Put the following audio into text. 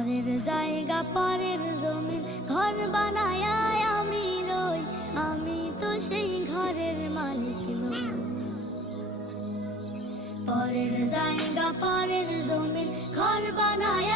পরের জায়গা পরের জমিন ঘর বানায় আমি রই, আমি তো সেই ঘরের মালিক নই। পরের জায়গা পরের জমিন ঘর বানায়